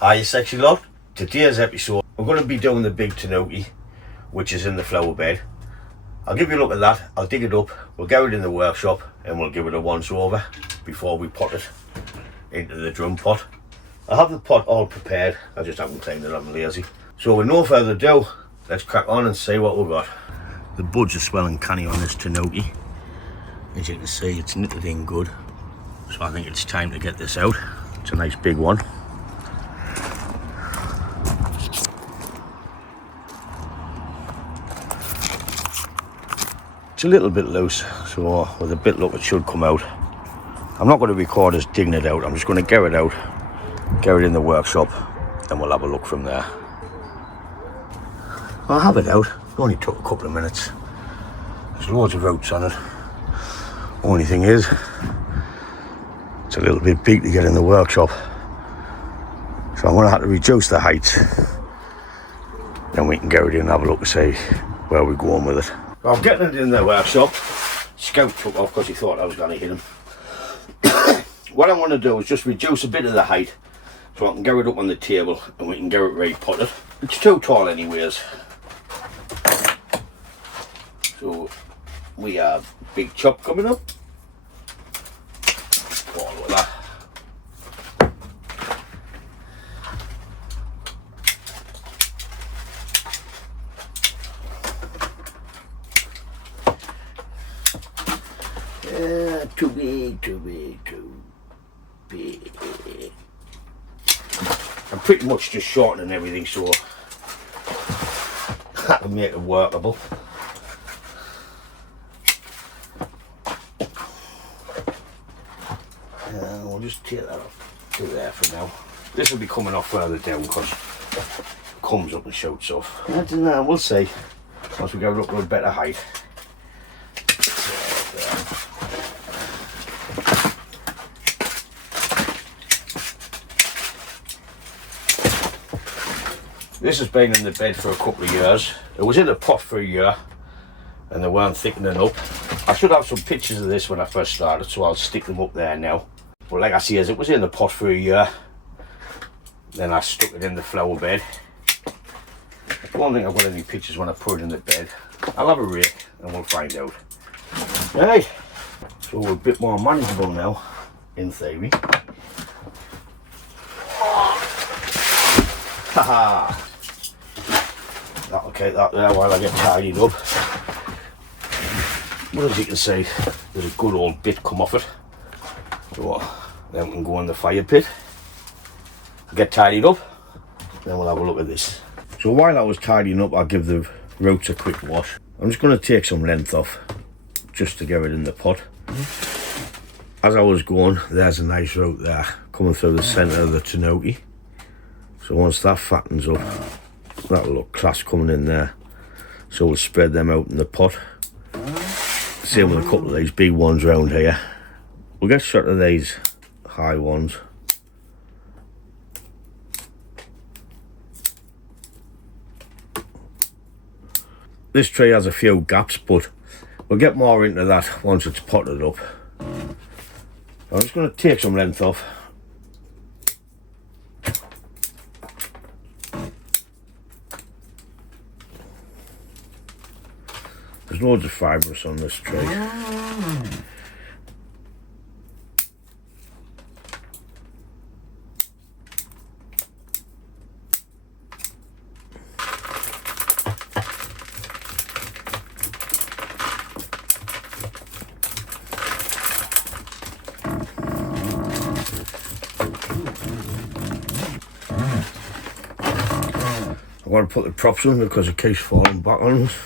Hi sexy lot. Today's episode we're going to be doing the big Tanuki, which is in the flower bed. I'll give you a look at that, I'll dig it up, we'll get it in the workshop and we'll give it a once over before we pot it into the drum pot. I have the pot all prepared, I just haven't cleaned it, I'm lazy. So with no further ado, let's crack on and see what we've got. The buds are swelling canny on this Tanuki. As you can see, it's knitted in good, so I think it's time to get this out. It's a nice big one. It's a little bit loose, so with a bit of luck it should come out. I'm not going to record us digging it out, I'm just going to get it out, get it in the workshop, and we'll have a look from there. I'll have it out, it only took a couple of minutes. There's loads of roots on it. Only thing is, it's a little bit big to get in the workshop. So I'm going to have to reduce the height. Then we can get it in and have a look and see where we're going with it. I'm getting it in the workshop. Scout took off because he thought I was going to hit him. What I want to do is just reduce a bit of the height so I can get it up on the table and we can get it repotted. It's too tall anyways. So we have big chop coming up. All with that. Too big, too big, too big. I'm pretty much just shortening everything so I can make it workable. We'll just take that off to there for now. This will be coming off further down because it comes up and shoots off. I don't know, we'll see once we go up to a better height. This has been in the bed for a couple of years. It was in a pot for a year and they weren't thickening up. I should have some pictures of this when I first started, so I'll stick them up there now. But like I say, it was in the pot for a year. Then I stuck it in the flower bed. I don't think I've got any pictures when I put it in the bed. I'll have a rake and we'll find out. Right, so we're a bit more manageable now, in theory. Haha! That'll take that there while I get tidied up. But as you can see, there's a good old bit come off it. So then we can go in the fire pit, get tidied up, then we'll have a look at this. So while I was tidying up, I'll give the roots a quick wash. I'm just going to take some length off, just to get it in the pot. As I was going, there's a nice root there, coming through the centre of the Tanuki. So once that fattens up, that'll look class coming in there. So we'll spread them out in the pot. Same with a couple of these big ones around here. We'll get shot of these high ones. This tree has a few gaps, but we'll get more into that once it's potted up. I'm just going to take some length off. There's loads of fibrous on this tree. I want to put the props on because it keeps falling back on us.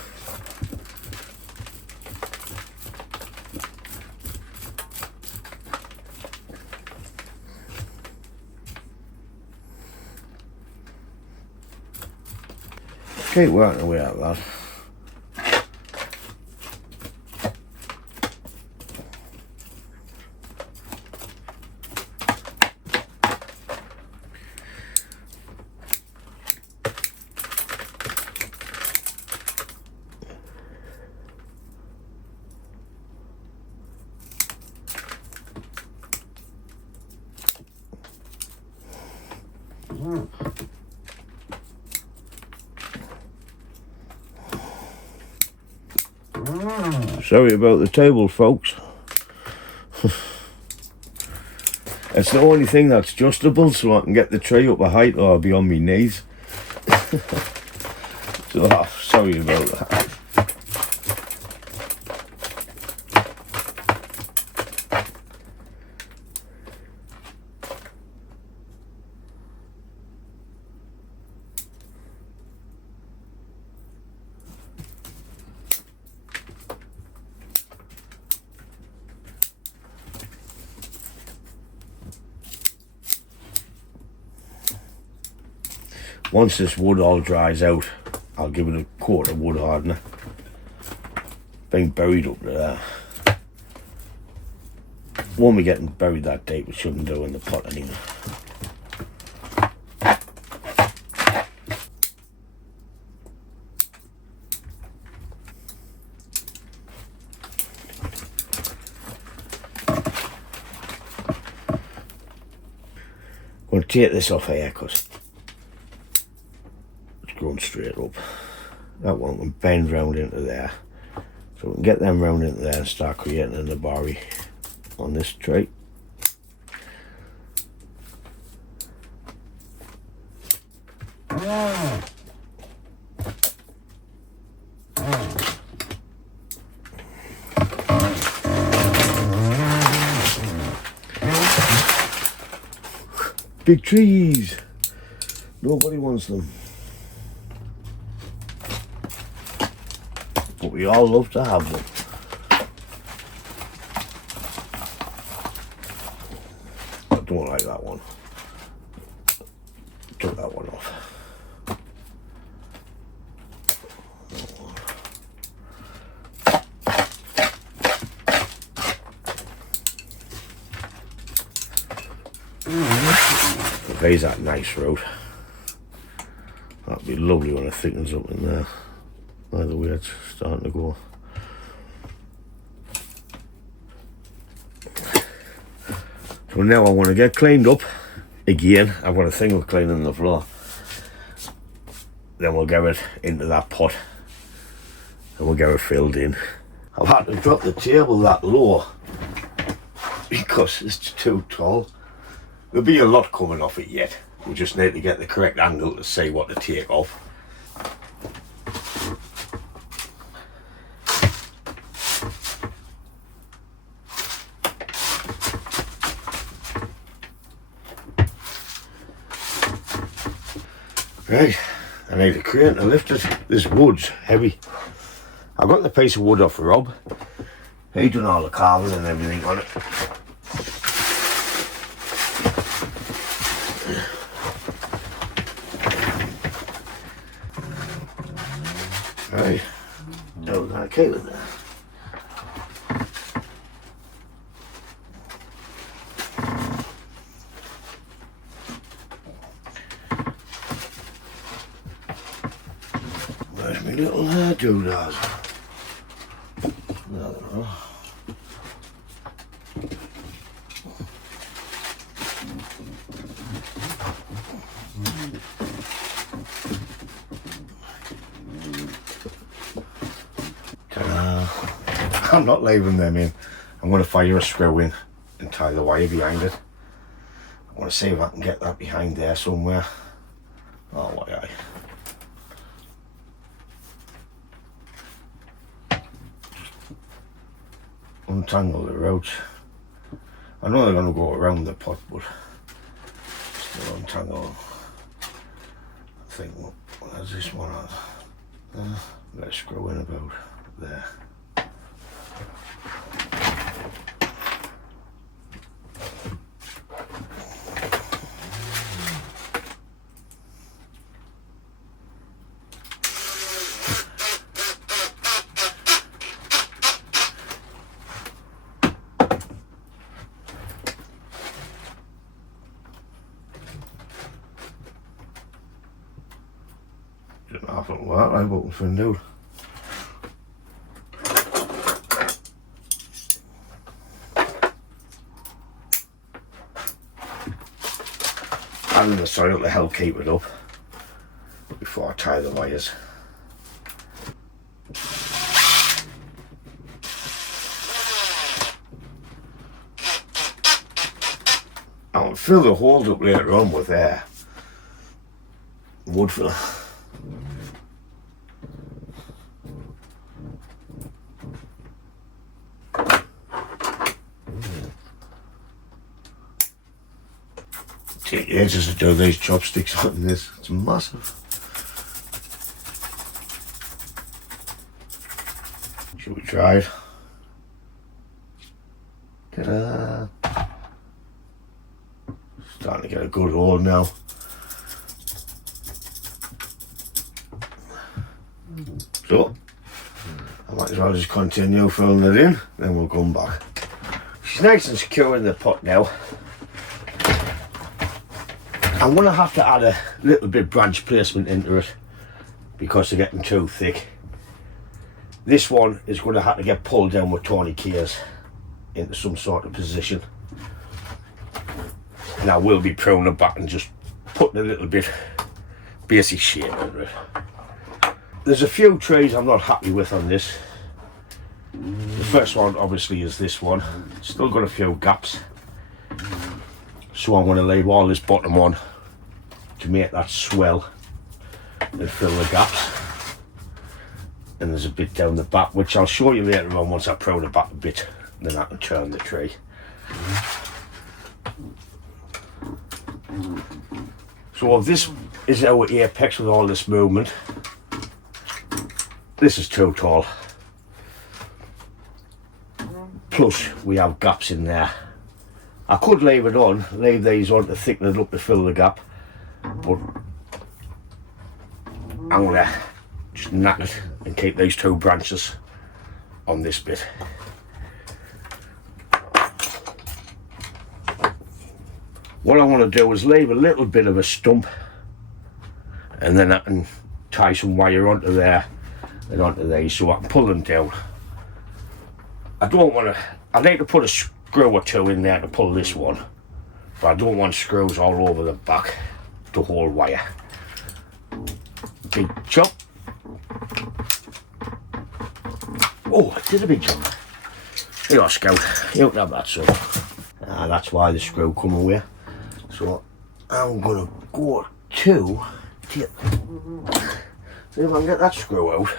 Keep working away at that. Sorry about the table, folks. It's the only thing that's adjustable, so I can get the tray up a height or I'll be on my knees. So sorry about that. Once this wood all dries out, I'll give it a coat of wood hardener. Been buried up to there. Won't be getting buried that deep, it shouldn't do in the pot anymore. I'm going to take this off here because it's going straight up. That one can bend round into there. So we can get them round into there and start creating an abari on this tray. Big trees. Nobody wants them. But we all love to have them. I don't like that one. Took that one off. There's that nice road. That'd be lovely when it thickens up in there. By the way, it's starting to go. So now I want to get cleaned up again. I've got a thing of cleaning the floor. Then we'll get it into that pot and we'll get it filled in. I've had to drop the table that low because it's too tall. There'll be a lot coming off it yet. We just need to get the correct angle to see what to take off. Right, I need a crane to lift it. This wood's heavy. I got the piece of wood off Rob. He done all the carving and everything on it. Right, now we're going to keep it there. Where's my little hair doodad? I don't know. I'm not leaving them in. I'm going to fire a screw in and tie the wire behind it. I want to see if I can get that behind there somewhere. Oh, why untangle the roach. I know they're going to go around the pot, but still untangle. I think, where's this one on? Let's screw in about there. Didn't half look like that, but we'll find out. And the so it'll help keep it up before I tie the wires. I'll fill the holes up later on with wood filler. Take the edges to do these chopsticks on this. It's massive. Should we try it? Ta-da! Starting to get a good hold now. So, I might as well just continue filling it in, then we'll come back. She's nice and secure in the pot now. I'm going to have to add a little bit branch placement into it because they're getting too thick. This one is going to have to get pulled down with tourniquets into some sort of position. And I will be pruning it back and just putting a little bit basic shape into it. There's a few trees I'm not happy with on this. The first one obviously is this one. Still got a few gaps. So I'm going to leave all this bottom on to make that swell and fill the gaps. And there's a bit down the back, which I'll show you later on once I prune it back a bit. Then I can turn the tree. So this is our apex with all this movement. This is too tall. Plus we have gaps in there. I could leave it on, leave these on to thicken it up to fill the gap, but I'm going to just knot it and keep these two branches on this bit. What I want to do is leave a little bit of a stump and then I can tie some wire onto there and onto these so I can pull them down. I need to put a screw or two in there to pull this one, but I don't want screws all over the back to hold wire. Big chop. Oh, I did a big jump. Here you are, Scout. You can have that, son. That's why the screw come away. So I'm gonna go to see if I can get that screw out.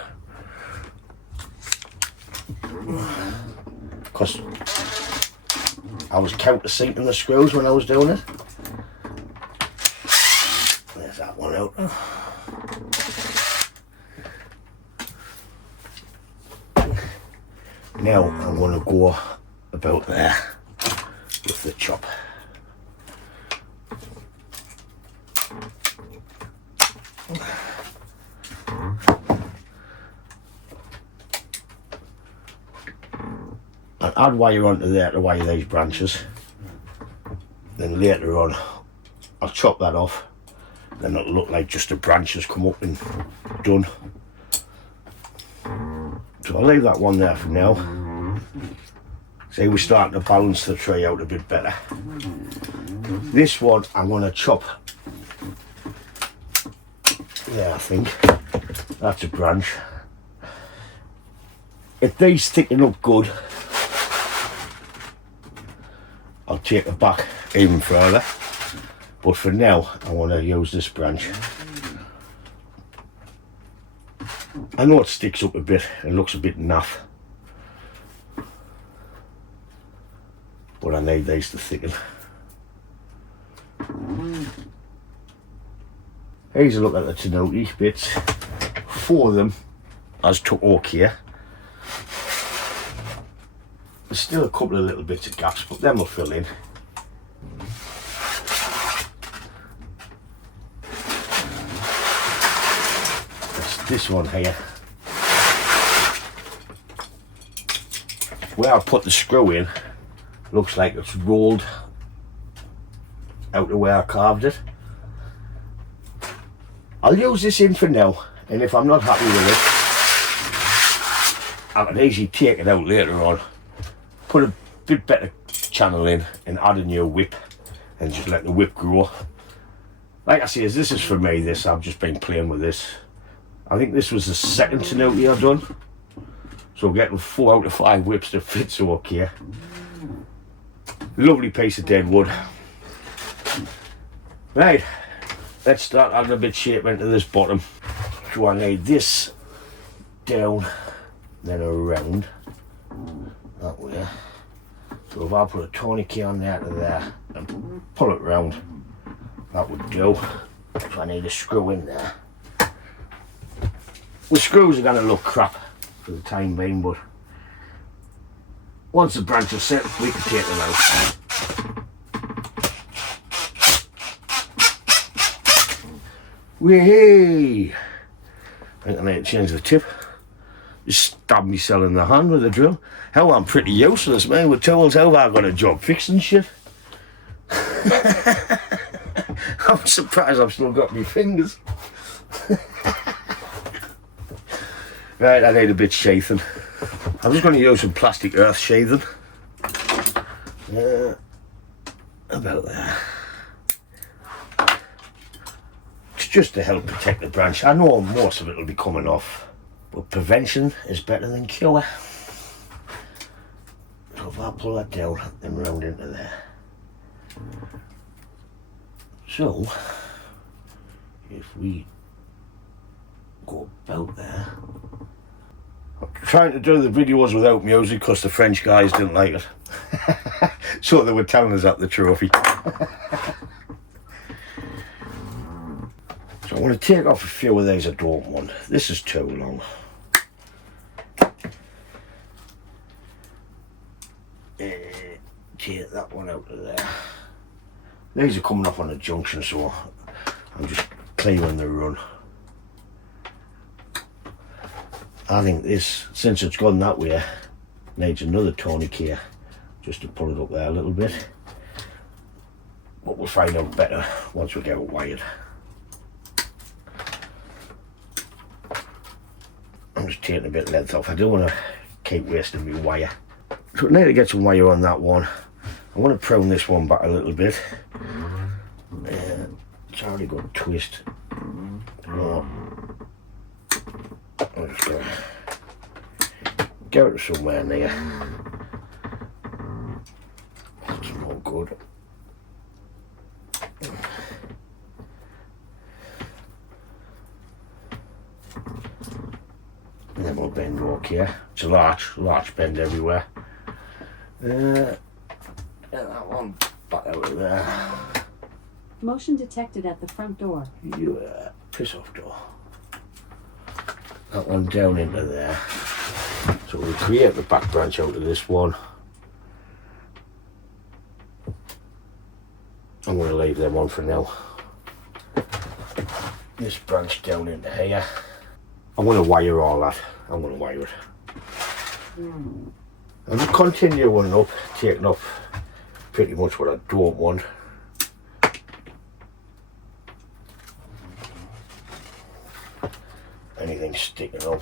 Because I was countersinking the screws when I was doing it. There's that one out. Now I'm going to go about there with the chop. And add wire onto there to wire these branches. Then later on I'll chop that off. Then it'll look like just the branches come up and done. So I'll leave that one there for now. See, we're starting to balance the tree out a bit better. This one I'm going to chop. Yeah, I think that's a branch. If these thicken up good, I'll take it back even further. But for now, I want to use this branch. I know it sticks up a bit, it looks a bit naff. But I need these to thicken. Here's a look at the Tanuki bits. 4 of them as took okay. There's still a couple of little bits of gaps, but them will fill in. This one here, where I put the screw in, looks like it's rolled out to where I carved it. I'll use this in for now, and if I'm not happy with it, I can easily take it out later on, put a bit better channel in and add a new whip and just let the whip grow. Like I say, this is for me, this. I've just been playing with this. I think this was the second Tanuki I've done. So getting 4 out of 5 whips that fits okay. Lovely piece of dead wood. Right, let's start adding a bit of shape into this bottom. So I need this down, then around that way. So if I put a tourniquet on there to there and pull it round, that would do. So I need a screw in there. The screws are going to look crap for the time being, but once the branch is set, we can take them out. Whee! I think I need to change the tip. Just stab myself in the hand with a drill. Hell, I'm pretty useless, man. With tools, how have I got a job fixing shit? I'm surprised I've still got my fingers. Right, I need a bit sheathing. I'm just going to use some plastic earth sheathing. About there. It's just to help protect the branch. I know most of it will be coming off, but prevention is better than cure. So if I pull that down and round into there. So, if we go about there. I'm trying to do the videos without music because the French guys didn't like it. So they were telling us at the trophy. So I want to take off a few of these I don't want. This is too long. Take that one out of there. These are coming off on the junction, so I'm just clearing the run. I think this, since it's gone that way, needs another tourniquet just to pull it up there a little bit. But we'll find out better once we get it wired. I'm just taking a bit of length off. I don't want to keep wasting my wire. So I need to get some wire on that one. I want to prune this one back a little bit. It's already got a twist. Oh. I'm just going to go to somewhere near. That's not good. And then we'll bend okay. It's a larch bend everywhere. Get that one back out of there. Motion detected at the front door. You piss off door. That one down into there. So we'll create the back branch out of this one. I'm going to leave them on for now. This branch down into here. I'm going to wire all that. I'm going to wire it. I'm just continuing up, taking up pretty much what I don't want. Anything sticking up.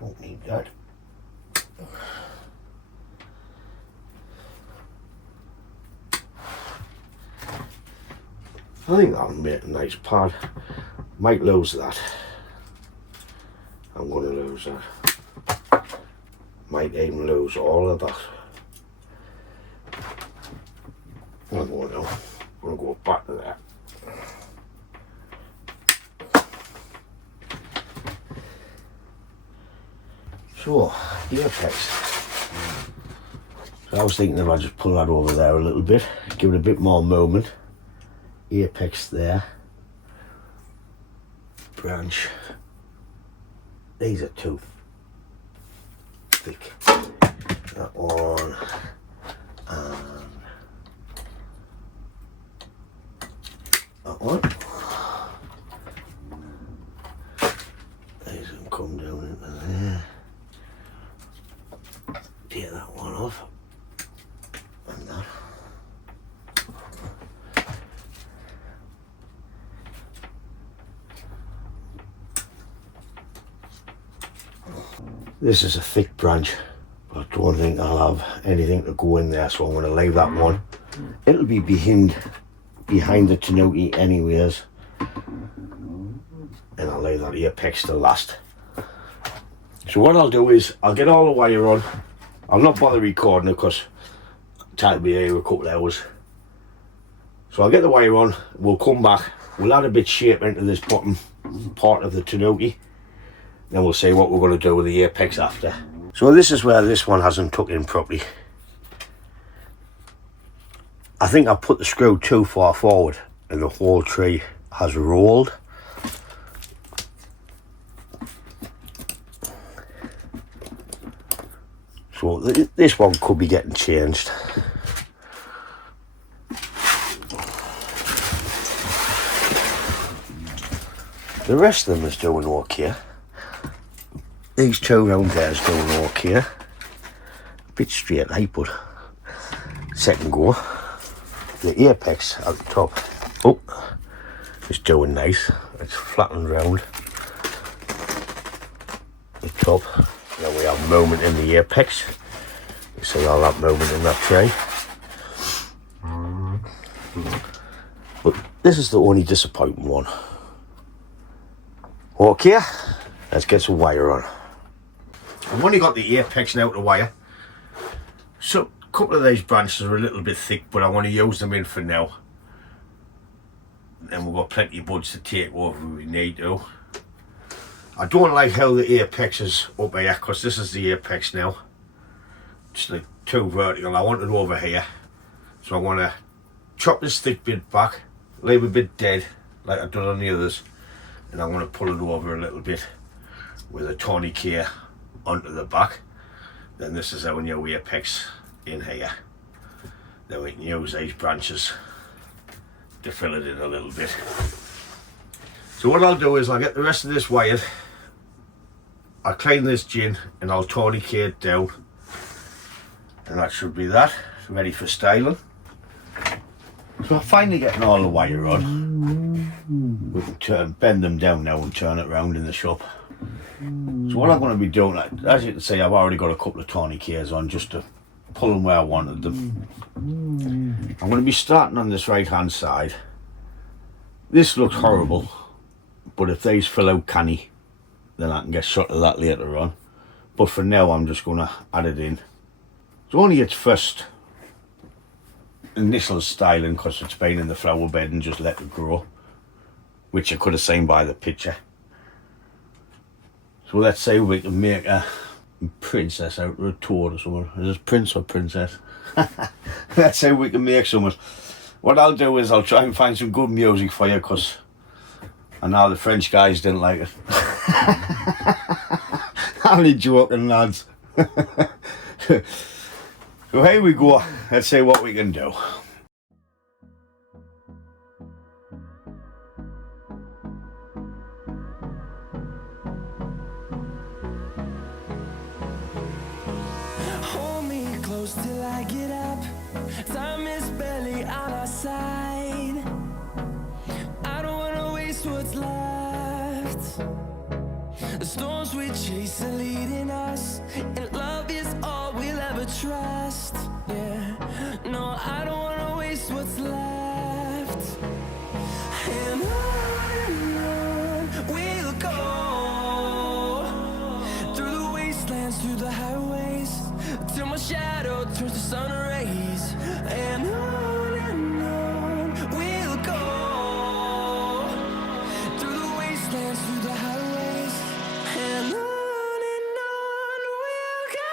Don't need that. I think that'll make a nice pad. Might lose that. I'm going to lose that. Might even lose all of that. I'm going to go back to that. So, apex. So I was thinking if I just pull that over there a little bit, give it a bit more movement. Apex there. Branch. These are too thick. That one. And that one. These can come down into there. Take that one off. And that. This is a thick branch, but I don't think I'll have anything to go in there, so I'm going to leave that one. It'll be behind the Tanuki anyways, and I'll leave that apex to last. So what I'll do is I'll get all the wire on. I'll not bother recording it because it'll be here a couple of hours. So I'll get the wire on, we'll come back, we'll add a bit shape into this bottom part of the Tanuki, then we'll see what we're going to do with the apex after. So this is where this one hasn't tucked in properly. I think I put the screw too far forward and the whole tree has rolled. So this one could be getting changed. The rest of them is doing okay. These two round there is doing okay. A bit straight like, but second go. The apex at the top, oh, it's doing nice. It's flattened round the top. Now we have movement in the apex. You see all that movement in that tray. But this is the only disappointing one. Okay, let's get some wire on. I've only got the apex now to wire. So a couple of these branches are a little bit thick, but I want to use them in for now. And we've got plenty of buds to take over if we need to. I don't like how the apex is up here, because this is the apex now. It's like too vertical. I want it over here. So I want to chop this thick bit back, leave a bit dead like I've done on the others, and I want to pull it over a little bit with a tourniquet onto the back. Then this is our new apex in here. Then we can use these branches to fill it in a little bit. So what I'll do is I'll get the rest of this wired, I'll clean this gin and I'll tourniquet it down, and that should be that, ready for styling. So I'm finally getting all the wire on. We can bend them down now and turn it around in the shop. So what I'm going to be doing, as you can see, I've already got a couple of tourniquets on just to pull them where I wanted them. I'm going to be starting on this right hand side. This looks horrible, but if these fill out canny, then I can get shot of that later on. But for now I'm just going to add it in. It's only its first initial styling because it's been in the flower bed and just let it grow, which you could have seen by the picture. So let's say we can make a princess out of a toad or something. Is it prince or princess? Let's say we can make something. What I'll do is I'll try and find some good music for you, because I know the French guys didn't like it. I'm only joking, lads. So here we go. Let's see what we can do. Hold me close till I get up. Time is barely on our side. I don't wanna waste what's left. The storms we chase are leading us, and love is all we'll ever trust. Yeah, no, I don't wanna waste what's left. And on we'll go, through the wastelands, through the highways, till my shadow turns to sun rays. And on we'll go, through the wastelands, through the highways, and on we'll go.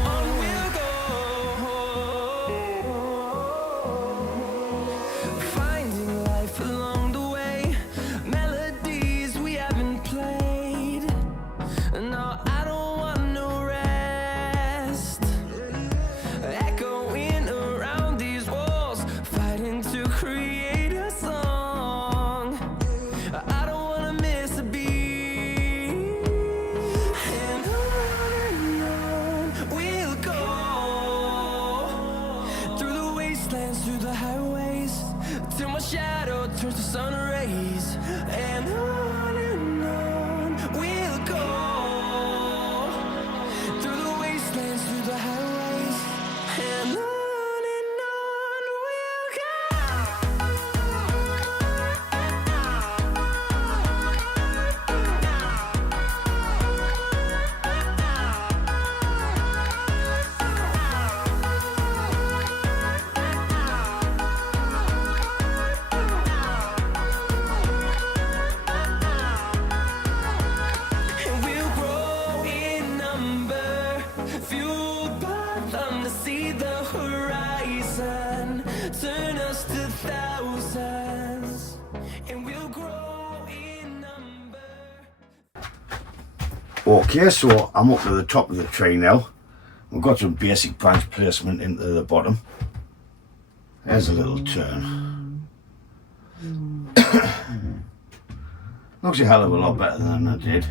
On we'll go. turns to sun rays, and on we'll go through the wastelands, through the highways, and on we'll go. And we'll grow in number, fueled by them to see the horizon, turn us to thousands, and we'll grow in number. Okay, so I'm up to the top of the tree now. We've got some basic branch placement into the bottom. There's a little turn. Looks a hell of a lot better than I did.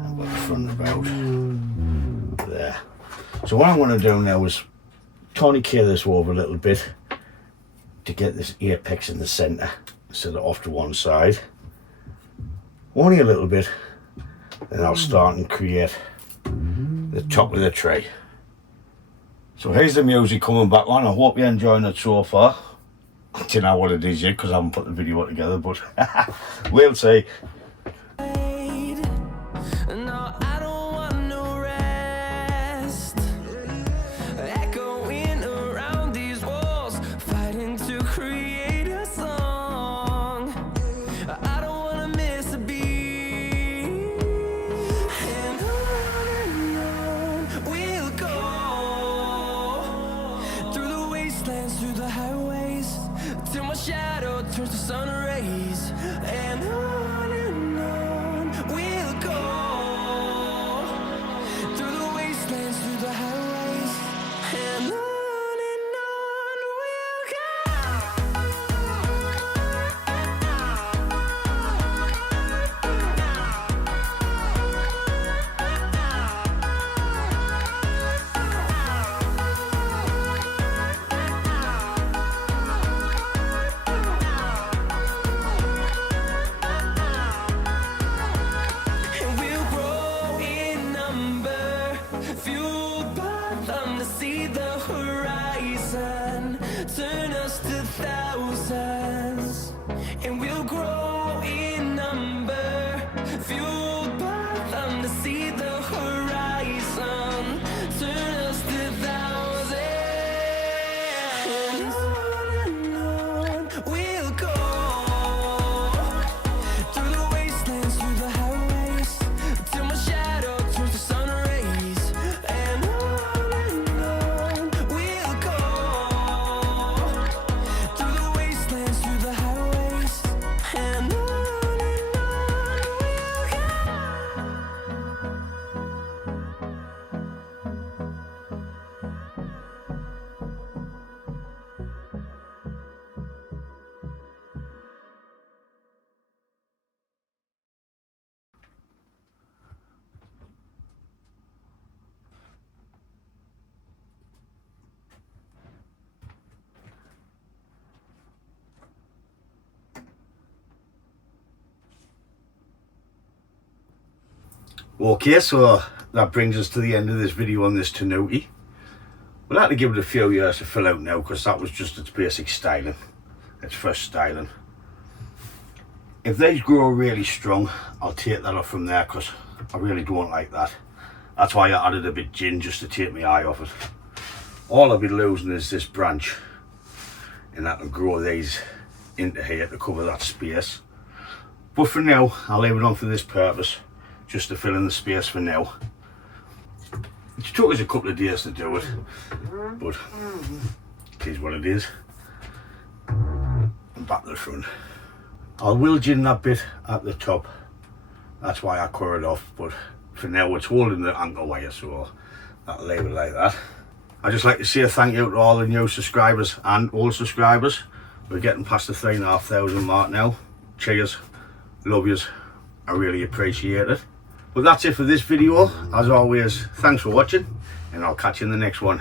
I've got the front about there. So what I'm going to do now is tourniquet this over a little bit to get this apex in the centre instead of off to one side. Only a little bit, and I'll start and create the top of the tree. So here's the music coming back on. I hope you're enjoying it so far. I don't know what it is yet because I haven't put the video together, but we'll see. No, I don't want no rest. Echoing around these walls, fighting to create a song. I don't wanna miss a beat. And on we'll go through the wastelands, through the highways, till my shadow turns to sun rays. And on we'll go through the wastelands, through the highways, and on we'll go. And we'll grow in number, fueled by them to see the horizon, turn us to thousands. And we'll grow in number, fueled by them to see the horizon, turn us to thousands. And on we'll go through the wastelands, through the highways, till my shadow turns to sun rays. And on we'll go through the wastelands, through the highways, and on we'll go. Okay, so that brings us to the end of this video on this Tanuki. We'll have to give it a few years to fill out now because that was just its basic styling, its first styling. If these grow really strong, I'll take that off from there because I really don't like that. That's why I added a bit gin just to take my eye off it. All I'll be losing is this branch, and I can grow these into here to cover that space. But for now, I'll leave it on for this purpose, just to fill in the space for now. It took us a couple of days to do it, but it is what it is. And back to the front. I will gin that bit at the top, that's why I cut it off, but for now it's holding the anchor wire, so I'll leave it like that. I'd just like to say thank you to all the new subscribers and old subscribers. We're getting past the 3,500 mark now. Cheers, love yous, I really appreciate it. But that's it for this video. As always, thanks for watching, and I'll catch you in the next one.